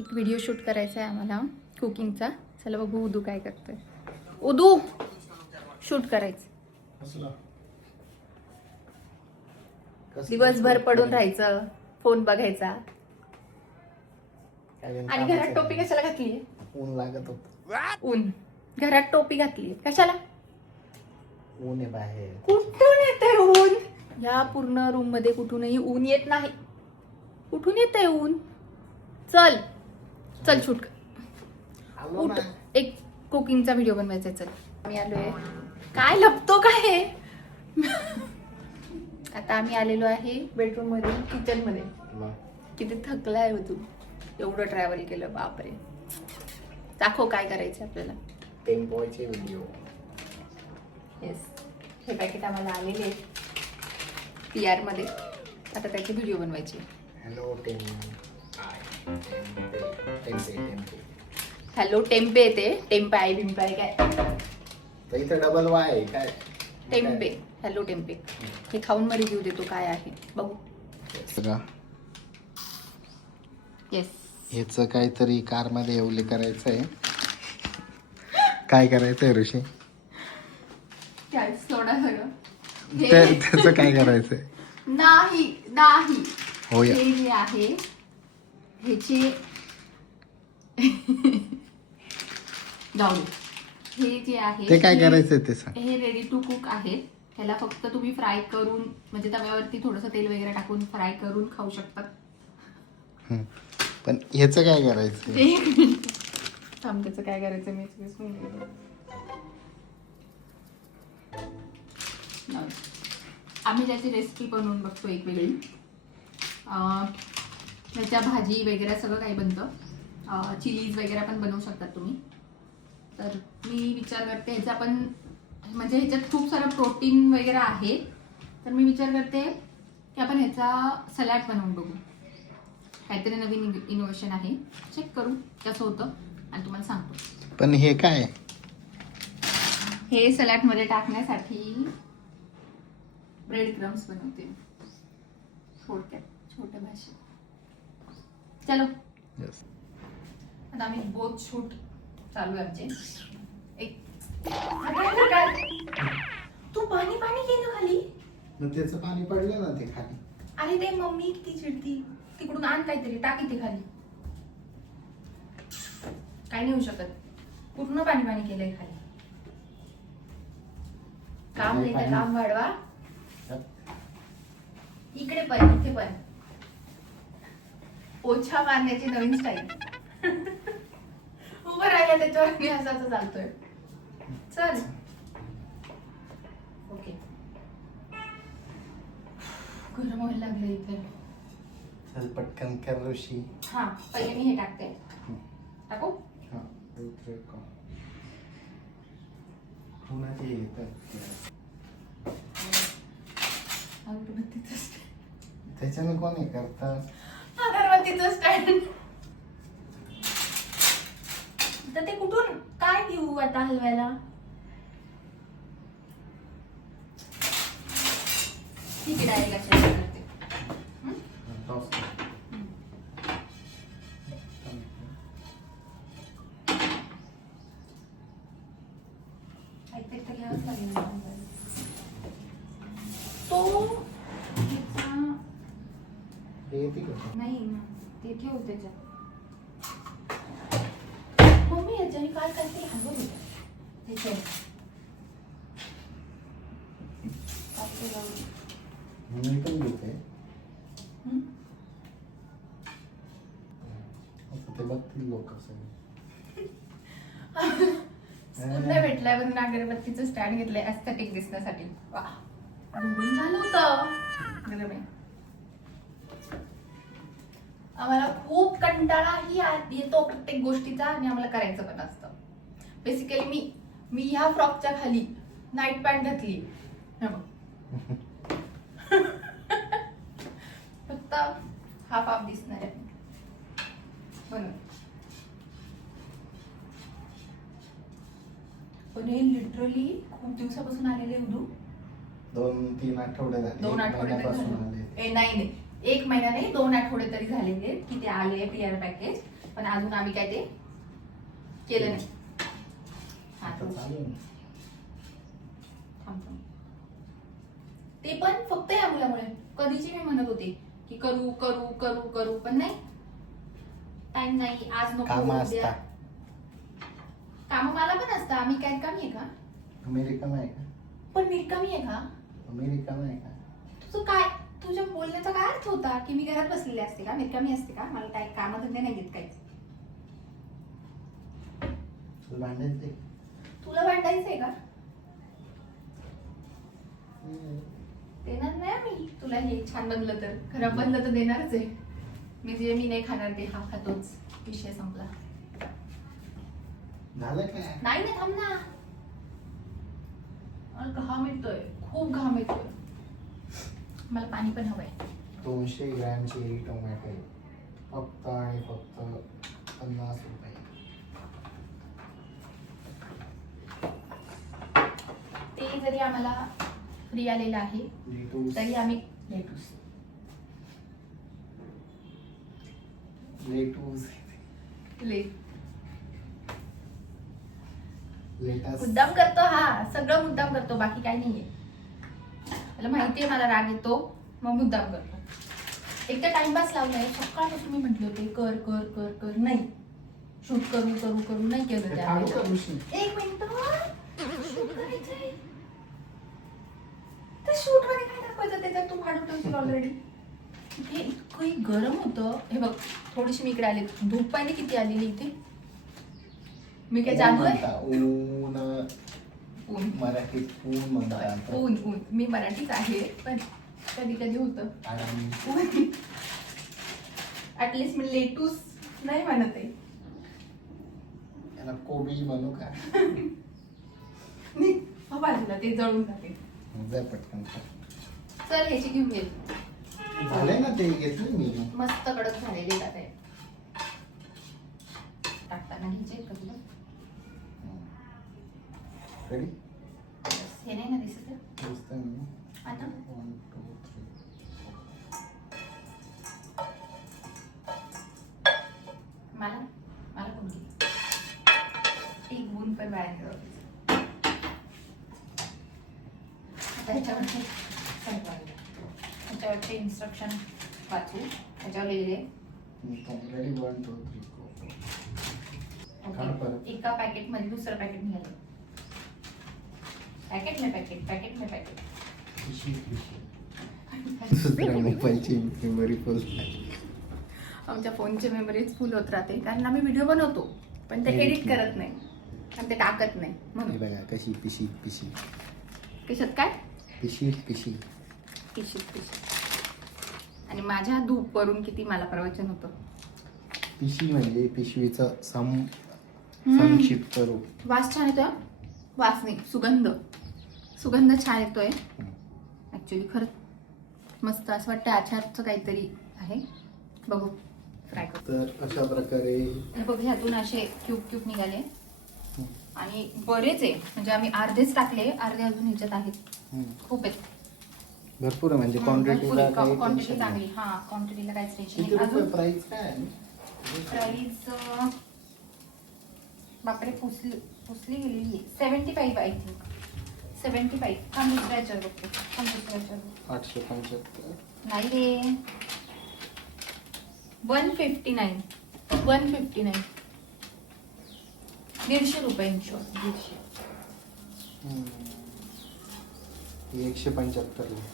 एक video shoot करायचा आहे आम्हाला कुकिंगचा. चला बघू उदू काय करतोय. उदू शूट करायचं. दिवसभर पडून राहायचं, फोन बघायचा. आणि घरात टोपी कशाला घातली? ऊन लागत होत. ऊन. घरात टोपी घातली कशाला? ऊन आहे बाहेर. कुठून येते ऊन? या पूर्ण रूम मध्ये कुठूनही ऊन येत नाही. कुठून येते ऊन? चल चल शूट कर. उठ. एक कुकिंगचा व्हिडिओ बनवायचा. चल मी आलोय. काय लपतो काय? आता आम्ही आलेलो आहे बेडरूम मध्ये, किचन मध्ये. किती थकलाय हो तू, एवढं ट्रॅव्हल केलं. बापरे. दाखव काय करायचं आपल्याला. टेम्पोचे व्हिडिओ. येस, हे पॅकेट आम्हाला आलेले PR मध्ये. आता त्याचे व्हिडिओ बनवायचे. हॅलो हॅलो टेम्पे येते. टेम्पे आहे बिंपे आहे काय? इथं डबल वाय आहे काय? टेम्पे. Hello tempeh. हे खाऊन मग रिव्ह्यू देतो काय आहे बघू. येस. ह्याचं काहीतरी कार मध्ये येवले करायचंय. काय करायचंय ऋषी? सोडा सगळं. त्याचं काय करायचंय? नाही नाही. हो या. हे जे आहे ह्याचे जाऊ दे. हे जे आहे ते काय करायचंय ते सांग. हे रेडी टू कुक आहे. ह्याला फक्त तुम्ही फ्राय करून, म्हणजे तव्यावरती थोडंसं तेल वगैरे टाकून फ्राय करून खाऊ शकतात. पण ह्याचं काय करायचं? थांब, त्याचं काय करायचं मी सांगते. आम्ही त्याची रेसिपी बनवून बघतो एक वेगळी. त्याच्या भाजी वगैरे सगळं काही बनतं. चिलीज वगैरे पण बनवू शकतात तुम्ही. तर मी विचार करते ह्याचा पण, म्हणजे ह्याच्यात खूप सारं प्रोटीन वगैरे आहे. तर मी विचार करते की आपण ह्याचा सलाड बनवून बघू. काहीतरी नवीन इनोव्हेशन आहे. चेक करू कसं होतं आणि तुम्हाला सांगतो. पण हे काय? हे सलाडमध्ये टाकण्यासाठी ब्रेड क्रम्स बनवते थोडक्यात, छोट्या भाषेत. चलो. आता आम्ही बोथ शूट चालू आहे आमचे. एक तू पाणी पाणी केलं खाली. मग त्याचं पाणी पडलं ना ते खाली. आणि ते मम्मी किती चिडती. तिकडून आण काहीतरी, टाक इथे खाली. काही नाही होऊ शकत. पूर्ण पाणी पाणी केलंय खाली. काम नाही तर काम वाढवा. इकडे पण, इथे पण. पोछा मारण्याची नवीन स्टाईल. उभं राहिलं त्याच्यावर मी असाच चालतोय. चल. ओके. गरम व्हायला लागलं इथे. चल पटकन कर ऋषी. हा, पहिले मी हे टाकते. टाकू? हा. कोणाची अगरबत्तीचं स्टँड. त्याच्याने कोण हे करतात? अगरबत्तीचं स्टँड. तर ते कुठून काय घेऊ आता हलवायला? ठीक आहे, डायरेक्ट अशा करते. काहीतरी तर घ्यावंच लागेल. तो नाही ना, ते ठेव त्याच्यात. मम्मी याच्याने काय काहीतरी हवं होतं त्याच्यात. मी पण घेते. ते बघतील लोक सगळे. नाही भेटलाय म्हणून अगरबत्तीचं स्टँड घेतलंय एस्थेटिक दिसण्यासाठी. वा, झालं होतं. आम्हाला खूप कंटाळाही येतो प्रत्येक गोष्टीचा आणि आम्हाला करायचं पण असतं. बेसिकली मी ह्या फ्रॉकच्या खाली नाईट पॅन्ट घातली. फक्त हाफ हाफ दिसणार आहे म्हणून. पण हे लिटरली खूप दिवसापासून आलेले उदू. 2-3 आठवडे झाले. 2 आठवडे महिन्यापासून आले. नाही 1 महिना नाही, 2 आठवडे तरी झालेले की ते आले PR पॅकेज. पण अजून आम्ही काय ते केलं नाही. हा आता चालू आहे ना. थांब. ते पण फक्त या मुलामुळे. कधीची मी म्हणत होते की करू करू करू करू, पण नाही, टाइम नाही, आज नको कामं उद्या. असतात. काम मला पण असतं. आम्ही काय कमी आहे का? अमेरिकन आहे का? पण मी कमी आहे का? अमेरिकन आहे का? तुझं काय, तुझ्या बोलण्याचा काय अर्थ होता की मी घरात बसलेली असते का, मी कमी असते का? मला काय कामधंदे नाही देत काहीच. तुला भांडायचंय? तुला भांडायचंय का? देणार नाही आम्ही तुला. हे छान बनलं तर, खराब बनलं तर देणारच आहे. मी जे मी नाही खाणार ते हा खातोच. विषय संपला. झालं काय? नाही ना, थांब ना. मला घाम येतोय, खूप घाम येतोय. मला पाणी पण हवंय. 200 ग्रॅम चेरी टोमॅटो फक्त आणि फक्त 50 रुपये. ते जरी आम्हाला फ्री आलेलं आहे लेटूस तरी आम्ही लेटूस लेटूस लेटस मुद्दाम करतो. हा सगळं मुद्दाम करतो, बाकी काही नाहीये. मला माहितीये मला राग येतो, मग मुद्दाम करतो. एक तर टाइमपास लावलाय. सकाळपासून मी म्हटले होते कर कर कर कर, नाही शूट करू करू करू, नाही केलं. त्या एक मिनिट, शूट करायचंय. तर शूट मध्ये काय दाखवायचं, त्याच्यात तू फाडून ठेवशील ऑलरेडी. हे इतकं गरम होतं. हे बघ, थोडीशी मी इकडे आले. धूप पाहिली किती आलेली इथे. मी काय जादू आहे? ऊन ऊन, मराठीत ऊन म्हणतात. ऊन ऊन. मी मराठीच आहे, पण कधी कधी होतं ऊन. ऍटलिस्ट मी लेटूस नाही म्हणत आहे. याला कोबी म्हणू का? हा बाजूला ते जळून जाते. जा पटकन. चल ह्याची घेऊन घे. झाले ना ते, घेतले मी. मस्त कडक झालेले आता हे. टाकताना घ्यायचे का तुला? रेडी? हे नाही ना दिसत आहे? दिसतंय ना? आता 1 2 3 मला मला कोण घे. एक गुण पण बाहेर ठेव. ह्याच्यावरचे इन्स्ट्रक्शन वाचू. ह्याच्यावर लिहिलेले रेडी 1 2 3 4. एका पॅकेट मध्ये दुसरं पॅकेट निघालं. पॅकेट में पॅकेट, पॅकेट में पॅकेट. दुसऱ्या मोबाईलची मेमरी फुल. आमच्या फोनची मेमरीज फुल होत राहते, कारण आम्ही व्हिडिओ बनवतो पण ते एडिट करत नाही आणि ते टाकत नाही म्हणून. बघा कशी पिशी पिशी. कशात काय पिशी पिशी पिशीत पिशीत. आणि माझ्या धूप वरून किती मला प्रवचन होतं. पिशी म्हणजे पिशवीचं संक्षिप्त रूप. वास छान येतोय. वास नाही, सुगंध. सुगंध छान येतोय ऍक्च्युली. खरंच मस्त. असं वाटतं आचारचं काहीतरी आहे. बघू ट्राय करतो. तर अशा प्रकारे हे बघ, ह्यातून असे क्यूब क्यूब निघाले आणि बरेच आहे. म्हणजे आम्ही अर्धेच टाकले, अर्धे अजून ह्याच्यात आहेत. खूप आहेत, भरपूर आहे. म्हणजे क्वांटिटीला काही क्वांटिटी टेन्शन चांगली. नाही. हा क्वांटिटीला काहीच टेन्शन किती नाही. रुपये अजून प्राइस काय आहे? प्राइस बापरे, पुसली गेलेली आहे. 75 आय थिंक. 75. थांब दुसऱ्या याच्यावर बघते. थांब दुसऱ्या याच्यावर. 875. नाही रे, 159. 159. 150 रुपये. 150. 175 ला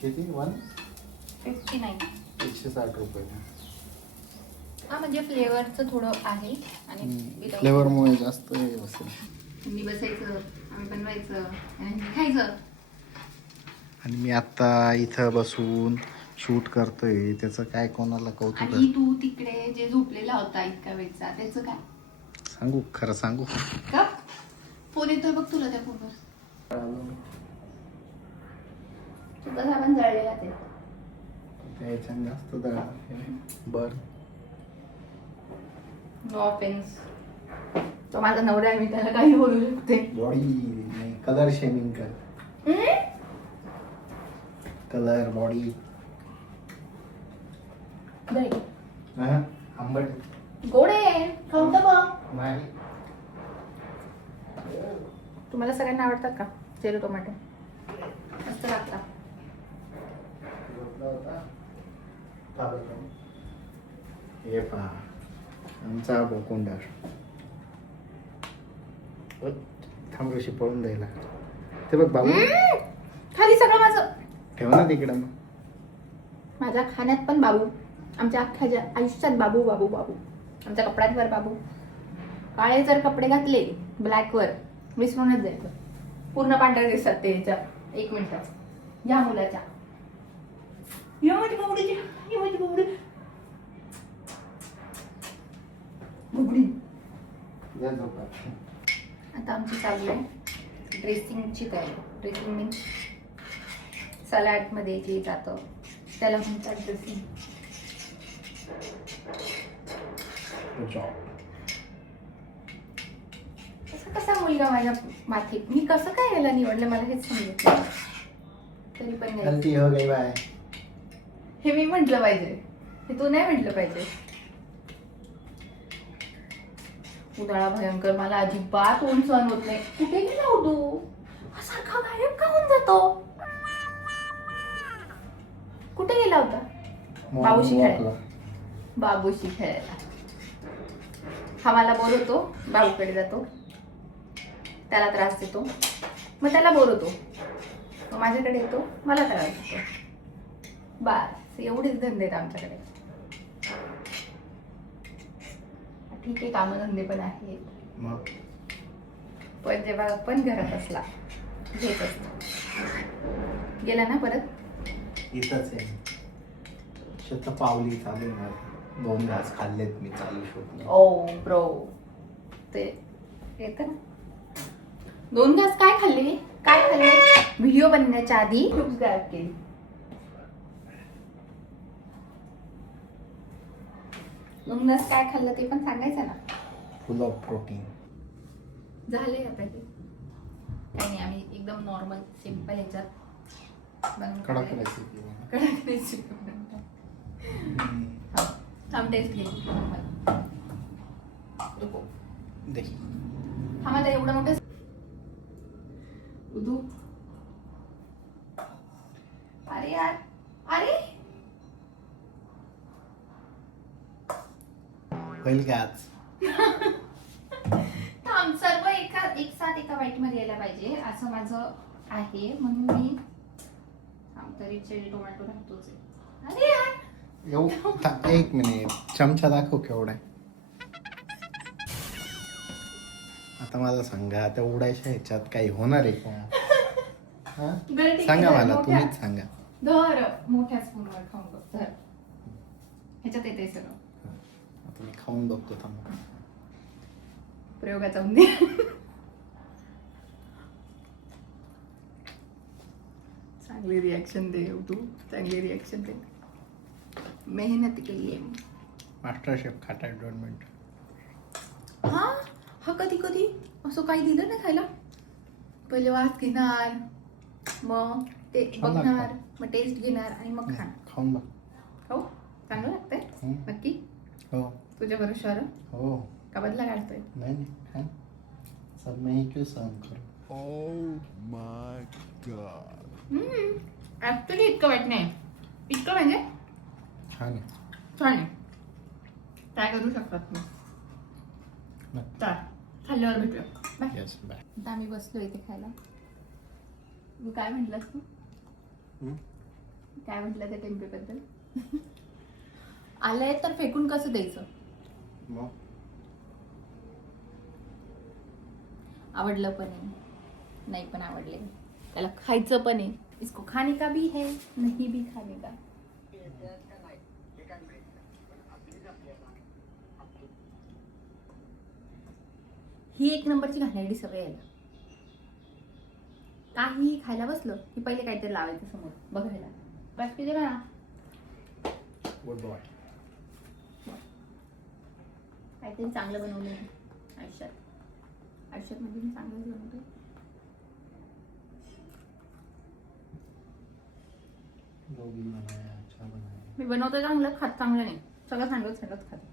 किती? 59. 160 रुपये. हा म्हणजे फ्लेवरचं थोडं आहे आणि without- फ्लेवरमुळे जास्त हे असेल. मी बसायचं, आम्ही बनवायचं आणि खायचं. आणि मी आता इथं बसून शूट करतोय, त्याचं काय कोणाला कौतुक आणि आहे? तू तिकडे जे झोपलेला होता इतका वेळचा, त्याचं काय? सांगू? खरं सांगू? का फोन येतोय बघ तुला त्या फोनवर. तुझा साबण जळलेला ते. त्याच्यानं जास्त दळा. बर, नो ऑफेन्स. तो माझा नवरा आहे, मी त्याला काही बोलू शकते. बॉडी नाही, कलर शेमिंग कर. Colour body. आंबट गोड आहे, खाऊन तर बघ. नाही. तुम्हाला सगळ्यांना आवडतात का चेरी टोमॅटो? मस्त लागतात. हे पहा आमचा बोकोंडा. थांब ऋषी पळून द्यायला. ते बघ बाबू खाली सगळं माझं. ठेव ना तिकडं मग. माझ्या खाण्यात पण बाबू, आमच्या अख्ख्या आयुष्यात बाबू बाबू बाबू. आमच्या कपड्यांवर बाबू. काळे जर कपडे घातले ब्लॅकवर विसरूनच जायचं. पूर्ण पांढरे दिसतात ते ह्याच्या 1 मिनिटात या मुलाच्या. या माझी बाबडीची, या माझी बाबडी. बाबडी. जा झोपा. आता आमची चालू आहे ड्रेसिंगची तयारी. ड्रेसिंग मीन्स सलाडमध्ये जे जातं त्याला म्हणतात ड्रेसिंग. कसं कसा मुलगा माझ्या माथी. मी कसं काय याला निवडलं मला हेच समजत नाही. तरी पण नाही. गलती हो गई बाय. हे मी म्हटलं पाहिजे, हे तू नाही म्हटलं पाहिजे. उन्हाळा भयंकर, मला अजिबात ऊन सहन होत नाही. कुठे गेला हो तू? हा सारखा गायब का होऊन जातो? कुठे गेला होता? बाबूशी खेळायला. बाबूशी खेळायला. हा मला बोलवतो, बाबूकडे जातो, त्याला त्रास देतो, मग त्याला बोलवतो, मग माझ्याकडे येतो, मला त्रास देतो. बस एवढेच धंदे आहेत आमच्याकडे. ठीक आहे, कामधंदे पण आहेत, मग पण जेव्हा आपण घरात असला घेत असतो. गेला ना परत? इथंच आहे. शतपावली चालू आहे. 2 घास खाल्लेत मी चालू शोध. ओ ब्रो, ते येतं ना. 2 घास काय खाल्ले? काय खाल्ले? व्हिडिओ बनवण्याच्या आधी खूप गायब केली. घास काय खाल्लं ते पण सांगायचं ना. फुल ऑफ प्रोटीन. झाले आता हे काही नाही. आम्ही एकदम नॉर्मल सिंपल ह्याच्यात बनवून कडक खाल्ले. रेसिपी. कडक रेसिपी बनवतात. थांब टेस्ट घे. रुको. दे. हा माझा एवढा मोठा उदू. अरे यार, अरे होईल का आज? थांब, सर्व एक साथ एका वाईट मध्ये यायला पाहिजे असं माझं आहे, म्हणून मी थांब. तरी चेरी टोमॅटो राहतोच आहे. अरे यार, एक मिनिट. चमचा दाखव केवढा आहे. आता मला सांगा, त्या उडायच्या ह्याच्यात काही होणार आहे का? हा? बरं ठीक सांगा आहे, मला, मोठ्या- तुम्हीच सांगा. धर मोठ्या स्पूनवर खाऊन बघ. धर, ह्याच्यात येते सगळं. आता मी खाऊन बघतो. थांबा. प्रयोगाचा उंदी. चांगली रिॲक्शन दे तू, चांगली रिॲक्शन दे. मेहनत केली आहे. मास्टर शेफ खाताय 2 मिनिट. हा कधी कधी असं काही दिलं ना खायला, पहिले वास घेणार, मग ते छान लागतं. बघणार, मग टेस्ट घेणार आणि मग खाणार. खाऊन बघ. हो, चांगलं लागतंय नक्की. हो तुझ्या भरोश्यावर हो. का बदला काढतोय? नहीं है? सब मैं ही क्यों सहन करूं? Oh my god. ऍक्च्युली इतकं वाईट नाही. इतकं म्हणजे छान आहे. छान आहे. ट्राय करू शकतात तुम्ही. नक्की. चाल, खाल्ल्यावर भेटूया. बाय. Yes, bye. आता आम्ही बसलो इथे खायला. तू काय म्हटलंस तू? काय म्हटलं त्या टेम्पेबद्दल? आलंय तर फेकून कसं द्यायचं? मग आवडलं पण आहे, नाही पण आवडले, त्याला खायचं पण आहे. इसको खाने का भी है, नहीं भी खाने का. ही 1 नंबरची घाणेरडी सवय आहे. काही खायला बसलं की पहिले काहीतरी लावायचं समोर बघायला. बस किती ना गुड बॉय. काहीतरी चांगलं बनवलं आयुष्यात. आयुष्यात म्हणजे मी चांगलंच बनवते. लोगी बनाया, अच्छा बनाया. मी बनवते चांगलं, खात चांगलं नाही. सगळं सांगत सांगत खाते.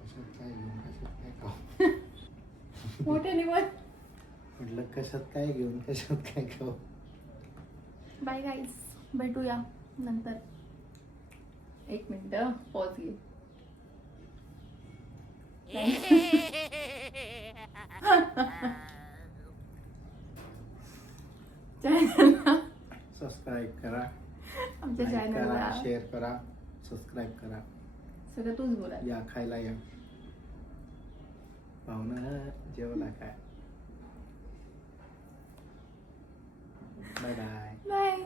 कशात काय घेऊन कशात काय खाऊ मोठे निवड. म्हटलं कशात काय घेऊन कशात काय खाऊ. बाय गाईज, भेटूया नंतर. 1 मिनिट पॉज घे. चॅनलला, सबस्क्राईब करा, आमच्या like करा, चॅनलला शेअर करा, सबस्क्राईब करा. सगळं तूच बोला. या खायला या. पाहुणा जेवला काय. Bye bye. बाय.